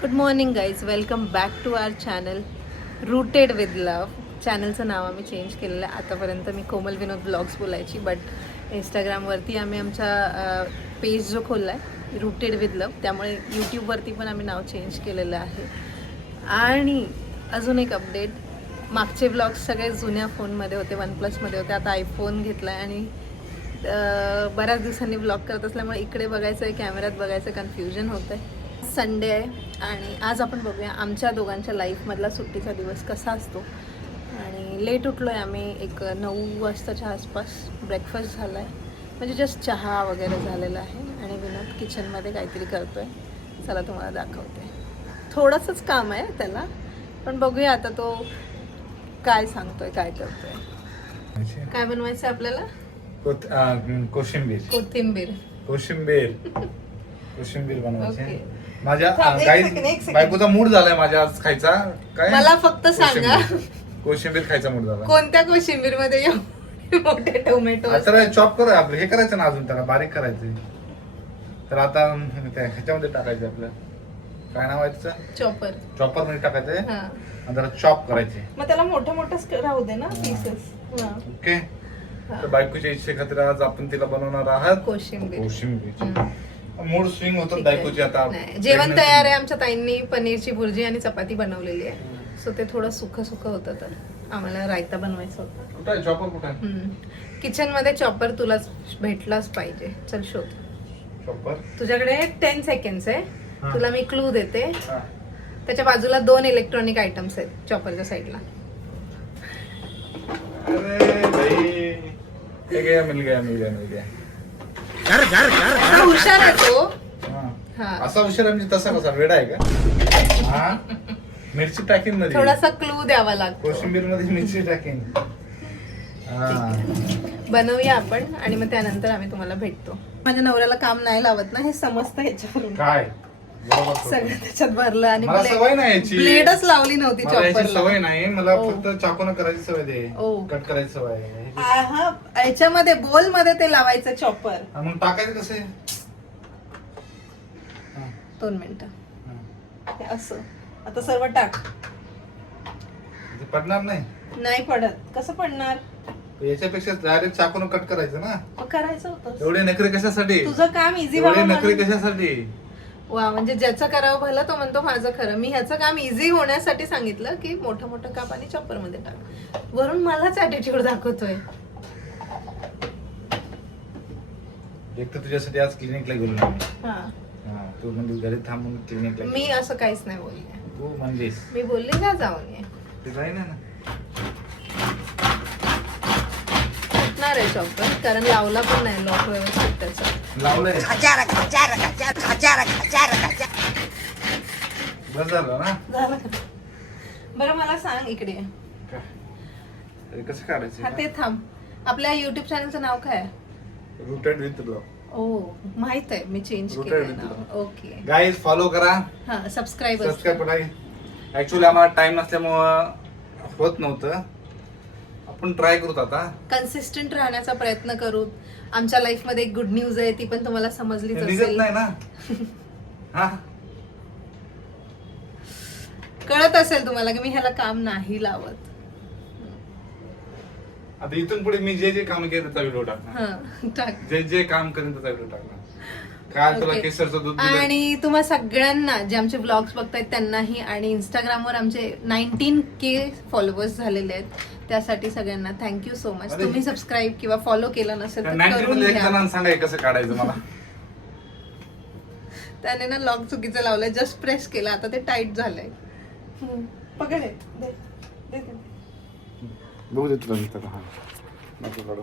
Good morning guys, welcome back to our channel rooted with love. चॅनलचं नाव आम्ही change केलेलं आहे. आतापर्यंत मी कोमल विनोद ब्लॉग्स बोलायची, बट इंस्टाग्रामवरती आम्ही आमचा पेज जो खोलला आहे रूटेड विथ लव, त्यामुळे यूट्यूबवरती पण आम्ही नाव चेंज केलेलं आहे. आणि अजून एक अपडेट, मागचे ब्लॉग्स सगळे जुन्या फोनमध्ये होते, OnePlusमध्ये होते. आता आयफोन घेतला आहे आणि बऱ्याच दिवसांनी ब्लॉग करत असल्यामुळे इकडे बघायचं आहे, कॅमेऱ्यात बघायचं, कन्फ्युजन होतं आहे. संडे आहे आणि आज आपण बघूया आमच्या दोघांच्या लाईफमधला सुट्टीचा दिवस कसा असतो. आणि लेट उठलो आहे आम्ही, एक 9 वाजताच्या आसपास. ब्रेकफास्ट झाला आहे, म्हणजे जस्ट चहा वगैरे झालेला आहे. आणि विनोद किचनमध्ये काहीतरी करतो आहे. चला तुम्हाला दाखवते. थोडंसंच काम आहे त्याला, पण बघूया आता तो काय सांगतोय, काय करतोय. काय बनवायचं आपल्याला? कोशिंबीर बनवायचे. माझ्या बायकोचा मूड झालाय माझ्या आज खायचा. काय मला फक्त सांगा, कोशिंबीर खायचा मूड झाला. कोणत्या कोशिंबीर मध्ये मोठे टोमॅटो आता चॉप कर, आपलं हे करायचं ना, अजून त्याला बारीक करायचं. तर आता ह्याच्यामध्ये टाकायचं, आपलं काय नाव आहे त्याचं, चॉपर मध्ये टाकायचंय आणि जरा चॉप करायचे. मग त्याला मोठं मोठं राहू दे ना पीसेस. ओके. तर बायकोच्या इच्छे खातिर आज आपण तिला बनवणार आहात कोशिंबीर. मूड स्विंग होतात बायकोची. आता जेवण तयार आहे. आमच्या ताईंनी पनीरची भुर्जी आणि चपाती बनवलेली आहे. सो ते थोडं सुख होतं, तर आम्हाला रायता बनवायचा होता. कुठे चॉपर? कुठे? किचन मध्ये चॉपर तुला भेटलाच पाहिजे. चल शोध. चॉपर तुझ्याकडे 10 सेकंड्स आहे. तुला मी क्लू देते. त्याच्या बाजूला 2 इलेक्ट्रॉनिक आयटम्स आहेत चॉपरच्या साईडला. मिल गया. हुशार आहे तो. असा हुशार म्हणजे तसा कसा वेडा आहे का? मिरची टाकीन मध्ये, थोडासा क्लू द्यावा लागतो. कोशिंबीर मध्ये मिरची टाकीन. बनवूया आपण आणि मग त्यानंतर आम्ही तुम्हाला भेटतो. माझ्या नवऱ्याला काम नाही लावत ना, हे समजतं ह्याच्यावरून. काय सगळं त्याच्यात भरलं आणि मला सवय नाही याची. ब्लेडच लावली नव्हती चॉपरला. सवय नाही मला, फक्त चाकून करायची सवय दे, कट करायची सवय. याच्यामध्ये बोल मध्ये ते लावायचं चॉपर. मग टाकायचं कसं? 2 मिनिटं. असं आता सर्व टाक. पडणार नाही पडत. कसं पडणार? याच्यापेक्षा डायरेक्ट चाकून कट करायचं ना. करायचं होतं. एवढे नखरे कशासाठी? तुझं काम इझी एवढे नखरे कशासाठी? वा, म्हणजे ज्याचं करावं भलं तो म्हणतो माझं खरं. मी ह्याचं काम इझी होण्यासाठी सांगितलं की मोठं मोठं काप आणि चॉपर मध्ये टाक. वरून मलाच ऍटिट्यूड दाखवतोय. एक तर तुझ्यासाठी आज क्लिनिकला गेलो ना. तू म्हणजे घरी थांबून क्लिनिकला. मी असं काहीच नाही बोलले. तू म्हणलीस. मी बोलले का जाऊन ये. ते जाई ना फुटणार आहे चॉपर, कारण लावला पण नाही लॉक व्यवस्थित त्याचा. लावलंय बस झालं ना. झालं का? बरं मला सांग इकडे. कसं काढायचं? ते थांब. आपल्या युट्यूब चॅनलचं नाव काय आहे? रूटेड विथ लव. माहित आहे, मी चेंज केलं नाव. ओके गाईज, फॉलो करा. सबस्क्राईब करा. ऍक्च्युअली आम्हाला टाइम नसल्यामुळं होत नव्हतं. आपण ट्राय करू आता. कन्सिस्टंट राहण्याचा प्रयत्न करू. आमच्या लाईफ मध्ये एक गुड न्यूज आहे, ती पण तुम्हाला समजलीच असेल. नाही ना. कळत असेल तुम्हाला की मी ह्याला काम नाही लावत. आता इथून पुढे मी जे काम केलं त्याचा व्हिडिओ टाकणार. जे काम करेन त्याचा व्हिडिओ टाकणार. काल तुला केसरचं दूध दिलं. आणि तुम्हा सगळ्यांना जे आमचे ब्लॉग्स बघतायत त्यांनाही, आणि इंस्टाग्रामवर आमचे 19K फॉलोअर्स झालेले आहेत, त्यासाठी सगळ्यांना थँक्यू सो मच. तुम्ही सबस्क्राईब किंवा फॉलो केलं नसेल तर करून घ्या. सांगा कसं काढायचं मला. त्याने ना लॉक चुकीचं लावलंय. जस्ट प्रेस केलं, आता ते टाईट झालंय. पकड. बघू दे तुला नंतर. नको काढू.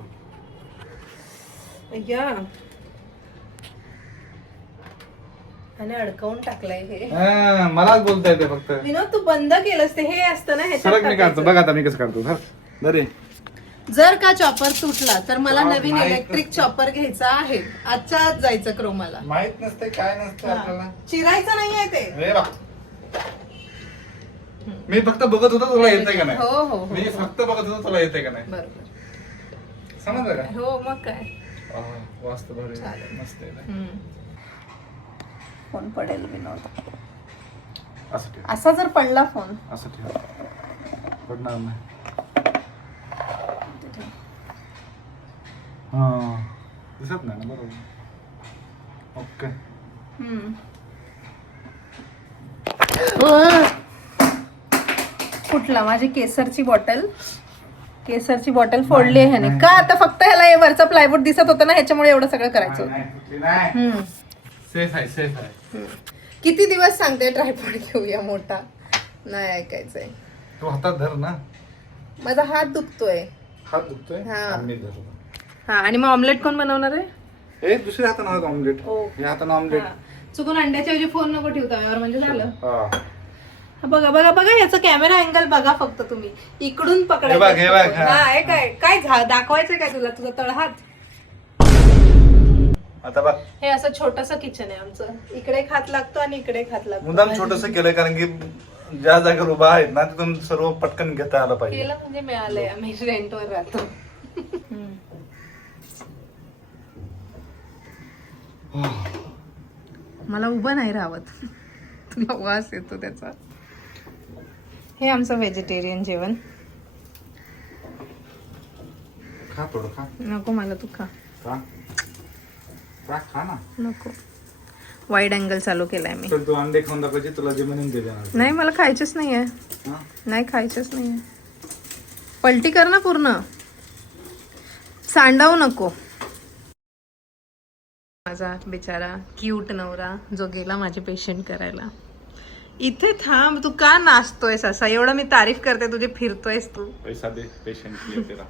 आणि अडकवून टाकलंय हे. मलाच बोलता येते फक्त. विनोद, तू बंद केलंस ते. हे असतं ना ह्याच्यात. मी काढतो बघ आता मी कसं काढतो. बरे, जर का चॉपर तुटला तर मला नवीन इलेक्ट्रिक चॉपर घ्यायचा आहे. आजच्या आज जायचं क्रोमाला. माहित नसते काय नसते आपल्याला. चिरायचं नाहीये ते. मी फक्त बघत होतो तुला येते का नाही. हो. मी फक्त बघत होतो तुला येते का नाही. बरोबर. समजलं का? हो, मग काय. वास्तव मस्त आहे. फोन पडेल विनोद. असं ठेव, असा जर पडला फोन असं ठेव, पडणार नाही. हा दिसत नाही ना, बरोबर. ओके. फुटला माझी केसरची बॉटल फोडली आहे ह्याने. का आता फक्त ह्याला हे वरचा प्लायवूड दिसत होतं ना, ह्याच्यामुळे एवढं सगळं करायचं होतं. सेफ आहे, सेफ आहे. किती दिवस सांगते ट्रायपॉड घेऊया मोठा, नाही ऐकायचंय. तू हातात धर ना. माझा हात दुखतोय. हात दुखतोय. हा. मी धरतो. हा, आणि मग ऑमलेट कोण बनवणार आहे? हे दुसऱ्या हाताने ऑमलेट. या हाताने ऑमलेट. चुकून अंड्याच्या ऐवजी फोन नको ठेवता यावर, म्हणजे झालं. हा. बघा बघा बघा, याचा कॅमेरा अँगल बघा फक्त तुम्ही. इकडून पकडायचं. काय दाखवायचंय काय तुला तुझा तळहात? आता बघ, हे असं छोटस किचन आहे आमचं. इकडे एक हात लागतो आणि इकडे एक हात लागतो. मुद्दाम छोटस केलंय कारण की ज्या जागेवर उभा आहेत ना तिथून सर्व पटकन घेता आलं पाहिजे. केलं म्हणजे मिळालंय, आम्ही रेंटवर राहतो. मला उभं नाही राहत, तुला वास येतो त्याचा. हे आमचं व्हेजिटेरियन जेवण. खा थोडं, खा. नको मला, तू खा. खा ना. नको. वाईड अँगल चालू केलाय मी. तू अंडे खाऊन दाखवायचे, तुला जे म्हणून दे देणार. नाही, मला खायचेच नाहीये. नाही खायचेच नाहीये. पलटी कर ना पूर्ण, सांडवू नको. माझा बिचारा क्यूट नवरा जो गेला माझे पेशंट करायला. इथे थांब, तू का नाचतोयस असा? एवढं मी तारीफ करते तुझे, फिरतोयस तू. पैसा दे, पेशंट तेरा.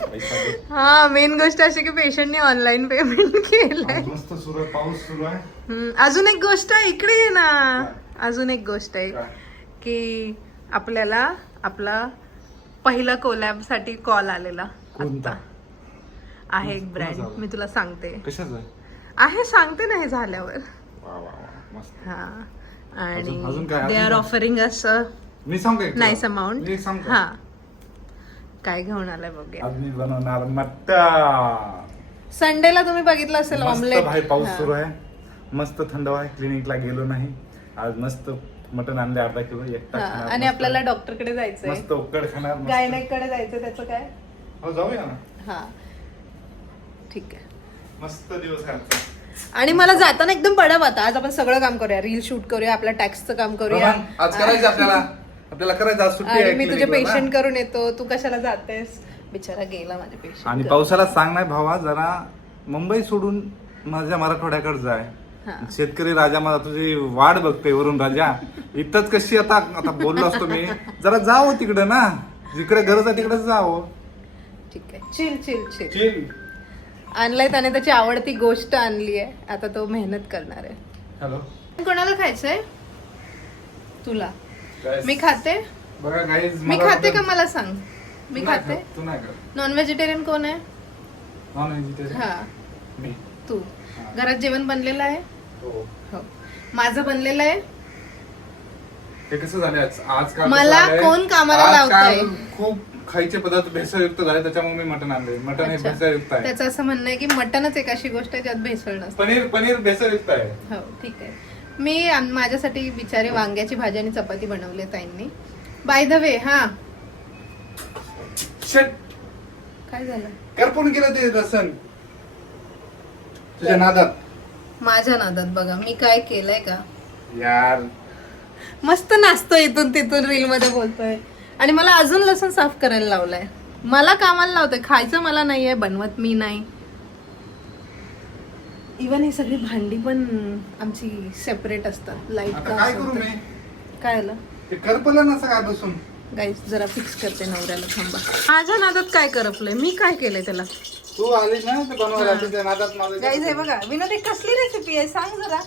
पैसा दे. हा, मेन गोष्ट अशी की पेशंटने ऑनलाईन पेमेंट केलंय. मस्त सुरू आहे, पाऊस सुरू आहे. अजून एक गोष्ट इकडे ये ना. अजून एक गोष्ट आहे की आपल्याला आपला पहिला कोलॅब साठी कॉल आलेला. आता आहे एक ब्रँड, मी तुला सांगते. कशाच आहे सांगते ना हे झाल्यावर. हा, आणि they are offering us nice amount. हा, काय घेऊन आलाय बघूया. मी बनवणार मटन. संडेला तुम्ही बघितलं असेल ऑमलेट. भाई पाऊस सुरू आहे, मस्त थंड आहे. क्लिनिकला गेलो नाही आज, मस्त मटन आणले अर्धा किलो. एकटा खाणार. आणि आपल्याला डॉक्टरकडे जायचंय, मस्त उकड खाणार. गायनेक कडे जायचं. त्याचं काय? हो, जाऊया ना. हा, ठीक आहे. मस्त दिवस घालतो. आणि मला जाताना एकदम पडब आता. आज आपण सगळं काम करूया, रील शूट करूया, आपल्या टॅक्सचं काम करूया. आज करायचं आपल्याला करायचं. आज सुट्टी आहे. मी तुझे पेशंट करून येतो, तू कशाला जातेस? बिचारा गेला माझे पेशंट. आणि पावसाला सांग नाही भावा, जरा मुंबई सोडून माझ्या मराठवाड्याकडे जाय. शेतकरी राजा माझा तुझी वाट बघते वरून राजा. इथंच कशी आता बोललो असतो मी, जरा जावं तिकडे ना, जिकडे गरज आहे तिकडे जावं. ठीक आहे, चिल चिल चिल. चिल. आणलाय त्याने त्याची आवडती गोष्ट आणली आहे, आता तो मेहनत करणार आहे. हॅलो, कोणाला खायचंय? तुला. मी खाते. बघा गाईज, मी खाते का मला सांग. मी खाते. तू नाही कर. नॉन व्हेजिटेरियन कोण आहे? नॉन व्हेजिटेरियन हा, मी. तू. घरात जेवण बनलेलं आहे? हो. माझं बनलेलं आहे. हे कसं झालं आजकाल? मला कोण कामाला लावतंय? खूप खायचे पदार्थ भेसळयुक्त झाले, त्याच्यामुळे मी मटन आणले. मटन हे भेसळयुक्त आहे. त्याचं असं म्हणणं आहे की मटनच एक अशी गोष्ट आहे ज्यात भेसळ नसते. पनीर भेसळयुक्त आहे. हो, ठीक आहे. मी माझ्यासाठी बिचारी वांग्याची भाजी आणि चपाती बनवली ताईंनी. बाय द वे, हा काय झालं? करपून गेलं ते लसण तुझ्या नादात. माझ्या नादात बघा मी काय केलंय का यार. मस्त नाचतोय इथून तिथून, रील मध्ये बोलतोय, आणि मला अजून लसूण साफ करायला लावलाय. मला कामाला लावतोय, खायचं मला नाहीये, बनवत मी नाही. इवन ही सगळी भांडी पण आमची सेपरेट असतात. लाईट काय करू मी? काय आलं ते करपलं नसं काय बसून. गाईस जरा फिक्स करते नवऱ्याला, थांबा. माझ्या नादात काय करपलंय? मी काय केलंय त्याला? तू आलीस ना ते बनवायला, तुझ्या नादात माझं. गाईस हे बघा, विनोद एक कसली रेसिपी आहे सांग जरा.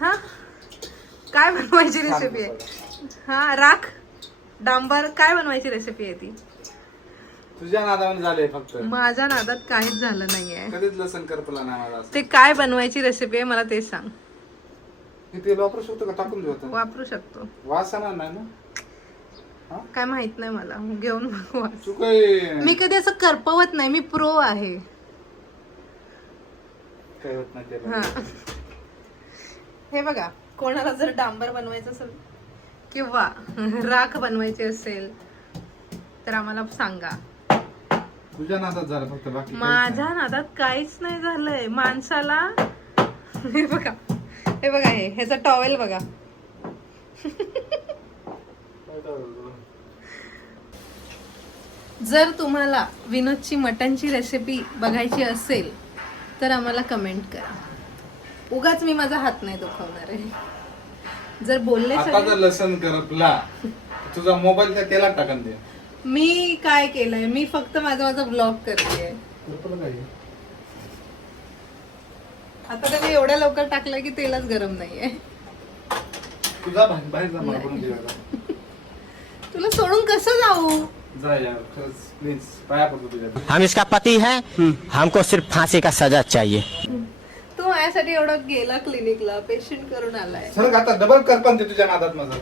हा, काय बनवायची रेसिपी आहे? हा, राख डांबर काय बनवायची रेसिपी आहे ती? तुझ्या नादामध्ये झाले फक्त. माझ्या नादात काहीच झालं नाहीये. कधीच लसण करपला नाही माझा. ते काय बनवायची रेसिपी आहे मला ते सांग. हे तेल वापरू शकतो का? टाकून देऊ आता. वापरू शकतो. वास येणार नाही ना? काय माहित नाही मला, घेऊन बघू. तू काय मी कधी असं करपवत नाही, मी प्रो आहे. काय होत नाही हा, हे बघा कोणाला जर डांबर बनवायचं असेल किंवा राख बनवायची असेल तर आम्हाला सांगा. तुझ्या नादात झालं फक्त, बाकी माझ्या नादात काहीच नाही झालंय. माणसाला हे बघा, हे बघा, हे ह्याचा टॉवेल बघा. जर तुम्हाला विनोदची मटनची रेसिपी बघायची असेल तर आम्हाला कमेंट करा. उगाच मी माझा हात नाही दुखवणार आहे. जर बोलले आता जर लसण करपला तुझा मोबाईल त्या तेलात टाकून दे. मी काय केलंय, मी फक्त माझा ब्लॉग करतेय. आता त्याने एवढ्या लवकर टाकलंय की तेलच गरम नाहीये. तुझा बाहेर जा, मला बनवून दे. तुला सोडून कसं जाऊ? जा यार, खरंच प्लीज, पाया पडतो तुझ्या. हम इसका पति है, हमको सिर्फ फांसी का सजा चाहिए. तू माझ्यासाठी एवढा गेला क्लिनिकला, पेशंट करून आलाय. सर आता डबल करपण ते तुझ्या नादात माझं.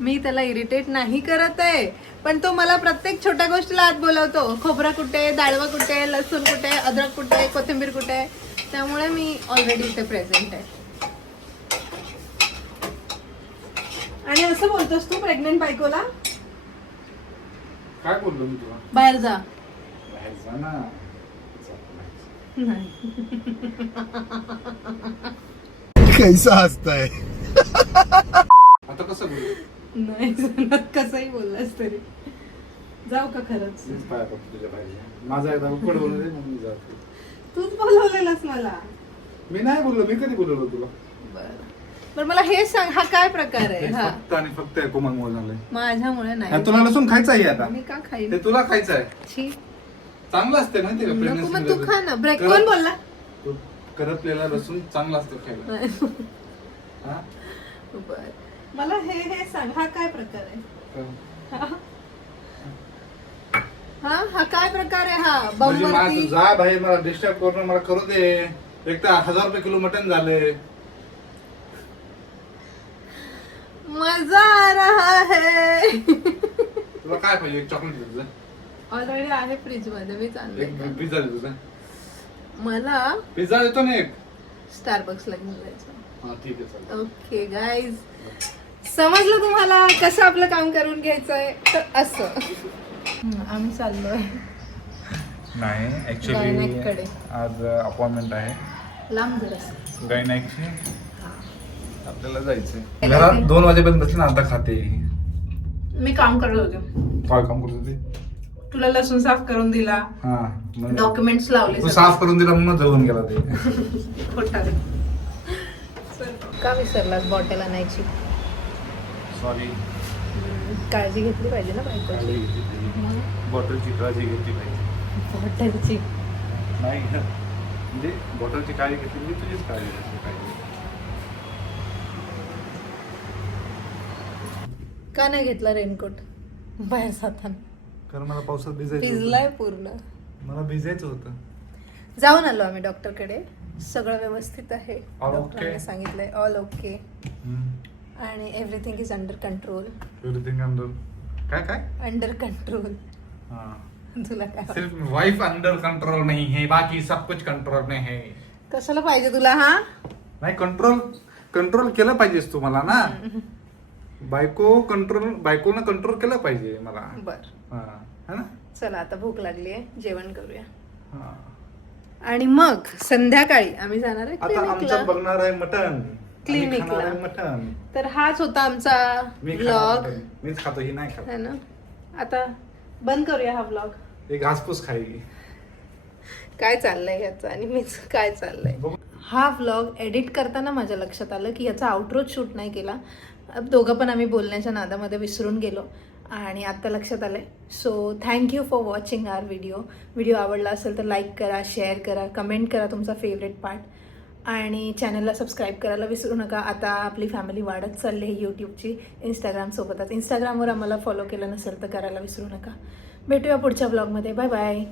मी त्याला इरिटेट नाही करत आहे, पण तो मला प्रत्येक छोट्या गोष्टीला आत बोलवतो. खोबरा कुठे, डाळवा कुठे, लसूण कुठे, अद्रक कुठे, कोथिंबीर कुठे. त्यामुळे मी ऑलरेडी इथे प्रेझेंट आहे. आणि असं बोलतोस तू प्रेग्नेंट बायकोला? काय बोललो मी तुला? बाहेर जा. बाहेर जा ना. नाही. कैसा हंसता है. आता कसं बोलू? नाही जाणार, कसंही बोललास तरी. जाऊ का खरंच? प्लीज पाया पडतो तुझ्या बाहेर. माझा एकदा उकड बोलू दे, मग मी जातो. तूच बोलवलेलास मला. मी नाही बोललो. मी कधी बोललो तुला? बरं मला हे सांग, हा काय प्रकार आहे? हा फक्त आणि फक्त कोमलमुळे झालंय. माझ्यामुळे आणि नाही. तुला लसूण खायचं आहे आता. मी का खाईन? ते तुला खायचं आहे. छी, चांगलं असते माहिती का नको. मग तू खा ना. ब्रेक करप- कोण बोलला? तू करपलेला लसूण चांगला असतो खायला. हा? बर, मला हे सांग, हा काय प्रकार आहे? हा काय प्रकार आहे? हा म्हणजे मला बमवरती तू जा बाहेर, मला डिस्टर्ब करून मला करू दे. एक तर 1000 रुपये किलो मटन झाले. मजा आ रहा है. तुला काय पाहिजे? एक चॉकलेट दे तुझं. ऑलरेडी आहे फ्रीज मध्ये, मी एक चालले. पिझ्झा दे तुझा. मला पिझ्झा देतो ना एक. स्टारबक्सला घेऊन जायचं. हा ठीक आहे चालेल. ओके गाईज, समजलं तुम्हाला कसं आपलं काम करून घ्यायचंय? तर असं आम्ही चाललोय नाही गायनेककडे. आज अपॉइंटमेंट आहे लांब जरा. गायनेकची. आपल्याला जायचंय. घरात 2 वाजेपर्यंत बसले ना, आता खाते. मी काम करत होते. काय काम करत होती? तुला लसूण साफ करून दिला, हा म्हणजे डॉक्युमेंट्स लावले. तू साफ करून दिला म्हणून जळून गेला ते. खोटा रे. का विसरलास बॉटल आणायची? सॉरी. काळजी घेतली पाहिजे ना बायकोची. बॉटलची काळजी घेतली पाहिजे. बॉटलची नाही म्हणजे बॉटलची काळजी घेतली मी, तुझीच काळजी घेतली पाहिजे. का नाही घेतला रेनकोट बाहेर जाताना? कारण मला पावसात भिजायचं भिजलाय पूर्ण. होतं. मला भिजायचं होतं. जाऊन आलो आम्ही डॉक्टरकडे. सगळं व्यवस्थित आहे. All डॉक्टरांनी okay. सांगितलंय ऑल ओके आणि everything is under control. Everything under काय काय अंडर कंट्रोल. हाँ. तुला काय वाटतं? सिर्फ वाइफ अंडर कंट्रोल नहीं है, बाकी सब कुछ कंट्रोल में है. कशाला पाहिजे तुला? हा नाही कंट्रोल केलं पाहिजेस तू मला ना. बायकोनं कंट्रोल केलं पाहिजे मला. बर, हा है ना. चला आता भूक लागली आहे, जेवण करूया. हा. आणि मग संध्याकाळी आम्ही जाणार आहे आता क्लिनिकला. आमचं बघणार आहे मटन. क्लिनिकला. मटन तर हाच होता आमचा मी ब्लॉग, मीच खातो, ही नाही खात. है ना. आता बंद करूया हा ब्लॉग. एक घासपूस खाई. काय चाललंय याचं आणि मीच काय चाललंय. हा व्लॉग एडिट करताना माझ्या लक्षात आलं की याचा आउटरोच शूट नाही केला. दोघं पण आम्ही बोलण्याच्या नादामध्ये विसरून गेलो आणि आत्ता लक्षात आलंय. So thank you for watching our video आवडला असेल तर लाईक करा, शेअर करा, कमेंट करा तुमचा फेवरेट पार्ट आणि चॅनलला सबस्क्राईब करायला विसरू नका. आता आपली फॅमिली वाढत चालली आहे यूट्यूबची, इंस्टाग्रामसोबतच. इंस्टाग्रामवर आम्हाला फॉलो केलं नसेल तर करायला विसरू नका. भेटूया पुढच्या ब्लॉगमध्ये. Bye bye.